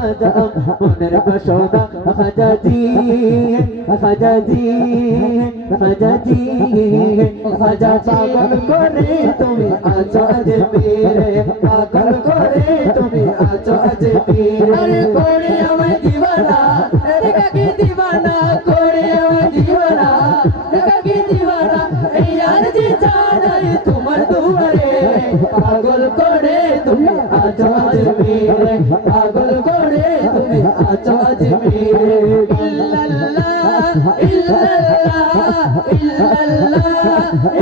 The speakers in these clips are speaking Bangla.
খাজা মনের বাসনা খাজাজি খাজাজি খাজাজি খাজা পাগল করে তুমি আছো আজমিরে পাগল করে তুমি আছো আজমিরে আরে করে আমায় দিওয়ানা রে কাকে দিওয়ানা করে আমায় দিওয়ানা রে কাকে দিওয়ানা এই আর জি জানাই তোমার দুয়ারে পাগল করে তুমি আছো আজমিরে পাগল করে তুমি আছো আজমিরে ইল্লাল্লাহ ইল্লাল্লাহ ইল্লাল্লাহ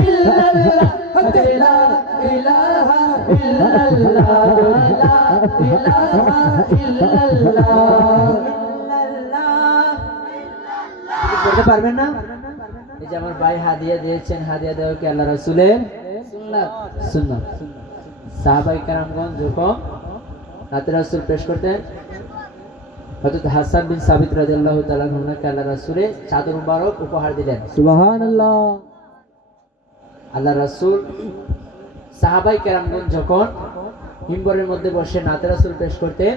ইল্লাল্লাহ লা ইলাহা ইল্লাল্লাহ লা ইলাহা ইল্লাল্লাহ বলতে পারবেন না? এই যে আমার ভাই হাদিয়া দিয়েছেন, হাদিয়া দেওয়া কি আল্লাহ রাসূলের সুন্নাত। সাহাবায়ে কেরামগণ যখন রাতে রাসূল পেশ করতেন, হযরত হাসান বিন সাবিত রাদিয়াল্লাহু তাআলা আনহুকে আল্লাহ রাসূলে চাদর মুবারক উপহার দিলেন। সুবহানাল্লাহ। আল্লাহ রাসূল সাহাবায়ে কেরামগণ যখন মিম্বরের মধ্যে বসে নাতে রাসূল পেশ করতেন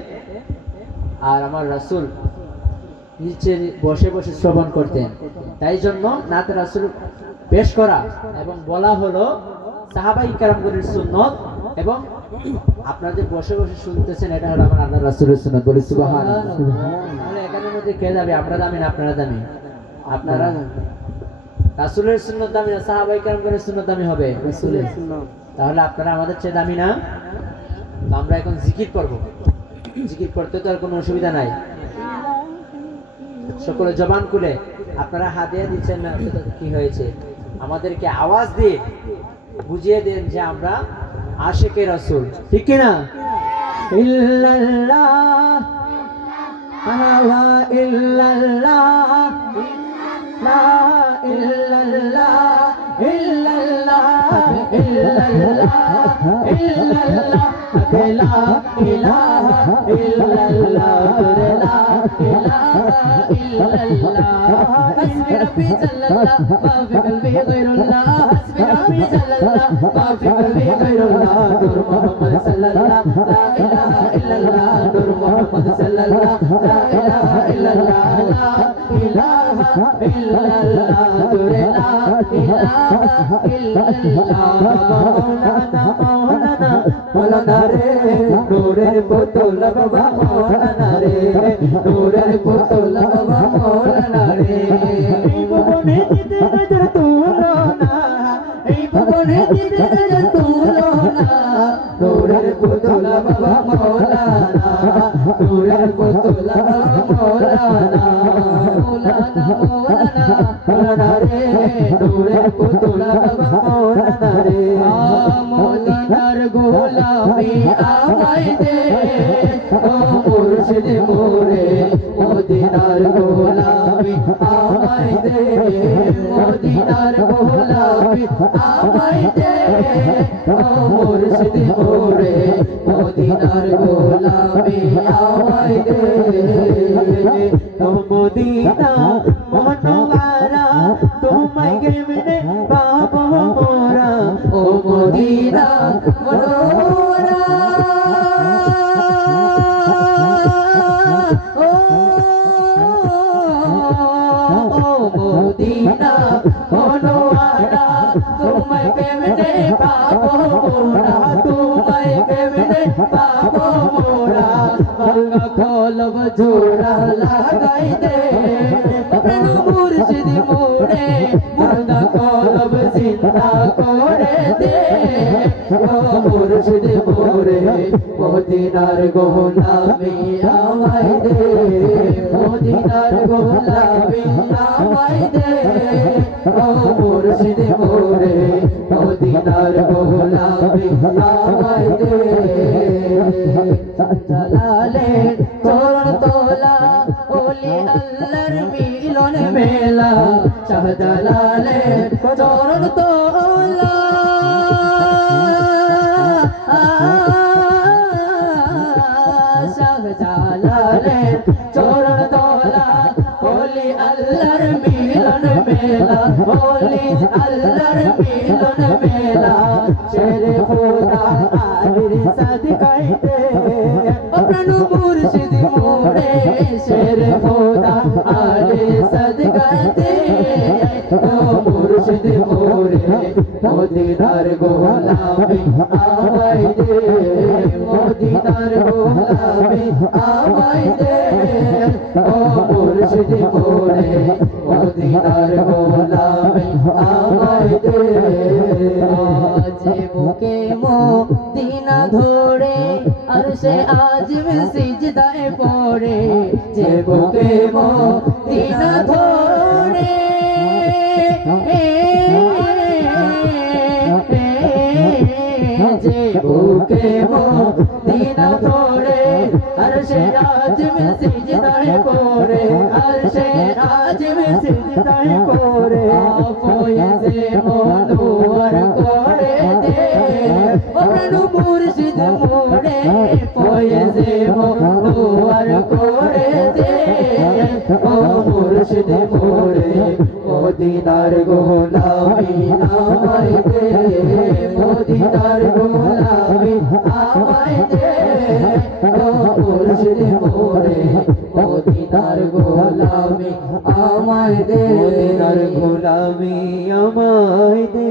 আর আমার রাসূল নিচে বসে বসে শ্রবণ করতেন, তাই জন্য নাতে রাসূল পেশ করা এবং বলা হলো সাহাবায়ে কেরামগণের সুন্নাত, এবং আপনারা যে বসে বসে শুনতেছেন এটা হলো আমার আল্লাহ রাসূলের সুন্নাত। বলি সুবহানাল্লাহ। তাহলে এখানের মধ্যে কে যাবে? আমরা দামি না আপনারা দামি? আপনারা। রাসূলের সুন্নাত দামি না সাহাবায়ে কেরামগণের সুন্নাত দামি হবে? রাসূলের সুন্নাত। তাহলে আপনারা আমাদের চেয়ে দামি না? তো আমরা এখন জিকির করব। জিকির করতে তো আর কোনো অসুবিধা নাই। সকলে জবান খুলে আপনারা হাদিয়া দিচ্ছেন না, কি হয়েছে? আমাদেরকে আওয়াজ দিয়ে বুঝিয়ে দেন যে আমরা আশিকে রাসূল, ঠিক কি না? ইল্লাল্লাহ লা ইল্লাল্লাহ লা ইল্লাল্লাহ ইল্লাল্লাহ ইল্লাল্লাহ ইল্লাল্লাহ লা ইলাহা ইল্লাল্লাহ লা ইলাহা ইল্লাল্লাহ হাসবি রাব্বি জাল্লাল্লাহ মা ফি কলবি গায়রুল্লাহ হাসবি রাব্বি জাল্লাল্লাহ মা ফি কলবি গায়রুল্লাহ নূর মুহাম্মদ সাল্লাল্লাহ লা ইলাহা ইল্লাল্লাহ নূর মুহাম্মদ সাল্লাল্লাহ লা ইলাহা ইল্লাল্লাহ লা ইলাহা ইল্লাল্লাহ লা ইলাহা ইল্লাল্লাহ মাওলানা মাওলানা মাওলানা রে নূরের পুতুল বাবা মাওলানা রে নূরের পুতুল বাবা মাওলানা রে এই ভুবনে দিতে নজর তুলো না এই ভুবনে দিতে নজর তুলো না নূরের পুতুল বাবা মাওলানা নূরের পুতুল বাবা মাওলানা মাওলানা মাওলানা মাওলানা রে নূরের পুতুল বাবা মাওলানা রে মদিনার গোলামি আমায় দে ও মুর্শিদ মোরে মদিনার গোলামি আমায় দে মদিনার গোলামি আমায় দে ও মুর্শিদ মোরে মদিনার গোলামি আমায় দে ও মদিনা মনোয়ারা তোমায় কেমনে পাবো মোরা ও মদিনা মনোয়ারা ও মদিনা মনোয়ারা তোমায় কেমনে পাবো মোরা তোমায় কেমনে পাবো মোরা গঙ্গা খলব জোড়া লাগাই দে প্রাণ মুর্শিদ মোরে গঙ্গা খলব জিন্দা করে দে ও মুর্শিদ মোরে মদিনার গোলামি আমায় দে মদিনার গোলামি আমায় দে ও মুর্শিদ মোরে মদিনার গোলামি আমায় দে জালালে চরণ তোলা ওলি আল্লাহর মিলন মেলা শাহজালালে চরণ তোলা শাহজালালে চরণ তোলা ওলি আল্লাহর মিলন মেলা ওলি আল্লাহর মিলন মেলা শেরে খোদা আদির সাদকাইতে ও প্রাণ মুর্শিদ শের খোদা আলে সদকা দে ও মুর্শিদ মোরে মদিনার গোলামি আমায় দে মদিনার গোলামি আমায় দে ও মুর্শিদ মোরে মদিনার গোলামি আমায় দে আজ বুকে মদিনা ধরে আরশে আজম সিজদায় পড়ে যে বুকে মদিনা ধরে যে বুকে মদিনা ধরে আরশে আজম সিজদায় পড়ে আরশে আজম সিজদায় পড়ে ফয়েজে মনোয়ার করে দে ও প্রাণ মুর্শিদ মোরে ফয়েজে মনোয়ার করে দে ও মুর্শিদ মোরে মদিনার গোলামি আমায় দে মদিনার গোলামি আমায় দে ও মুর্শিদ মোরে মদিনার গোলামি আমায় দে মদিনার গোলামি আমায় দে।